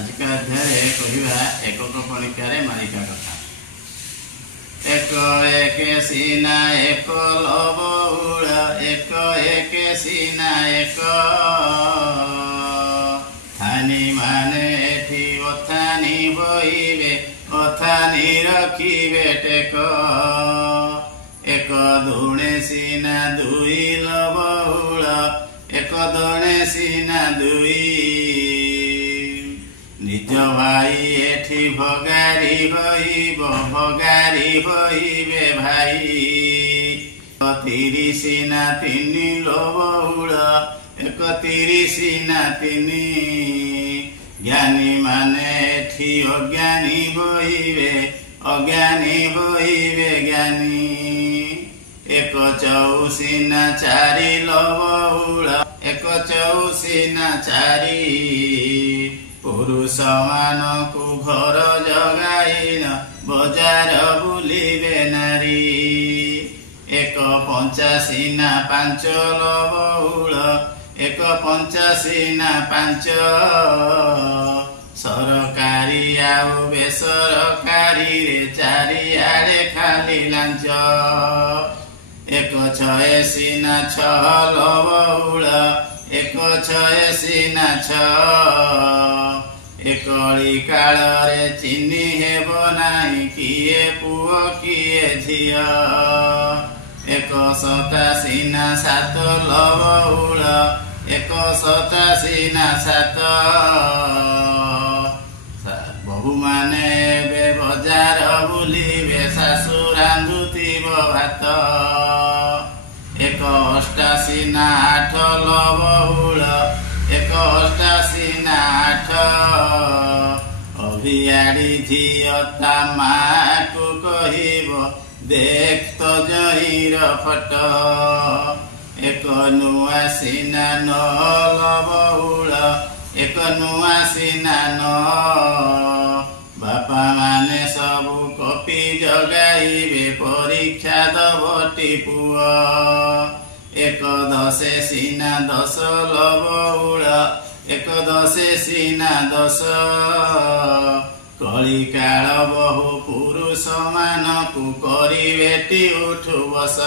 आजिका अध्याय कहवा एकक पणिकार मालिका कथा। एक एक सीना एक लबउल एक एक सीना एक थानी माने एठी अथानी होइबे अथानी रखिबे टेक एक दुणे सीना दुई लबउल एक दुणे सीना दुई निज भाई एठी भगारी होइबे भाई तिरिसी ना तिनी लबउल एक तिरिसी ना तिनी ज्ञानी माने एठी अज्ञानी होइबे ज्ञानी एक चौसीना चारि लबउल एक चौसीना चारि पुरुष मानकु घर जगाइन बजार बुलिबे नारी एक पंचासीना पांच लबउल एक पंचासीना पांच सरकारी आउ बेसरकारी रे चारिआडे खाली लांच एक छयसीना छह लबउल एक छयसीना छह एकली काल रे चिन्हि हेब नाही किए पुओ किए झिया एक सतासीना सात लबउल एक सतासीना सात बहु माने बे बजार बुलिबे सासु रांधुथिब भात एक अष्टासीना आठ लबउल एक अष्टासीना आठ अभियाड़ी झियो ता माकु कहिब देख तो जहीर फट एक नुआसीना नौ लबउल एक नुआसीना नौ बापा माने सबु कपि जगाइबे परीक्षा दबटी पुओ एक दशे सीना दश लबउल एक दशे सीना दश कली काल बहु पुरुष मानकु करिबेटी उठु बस।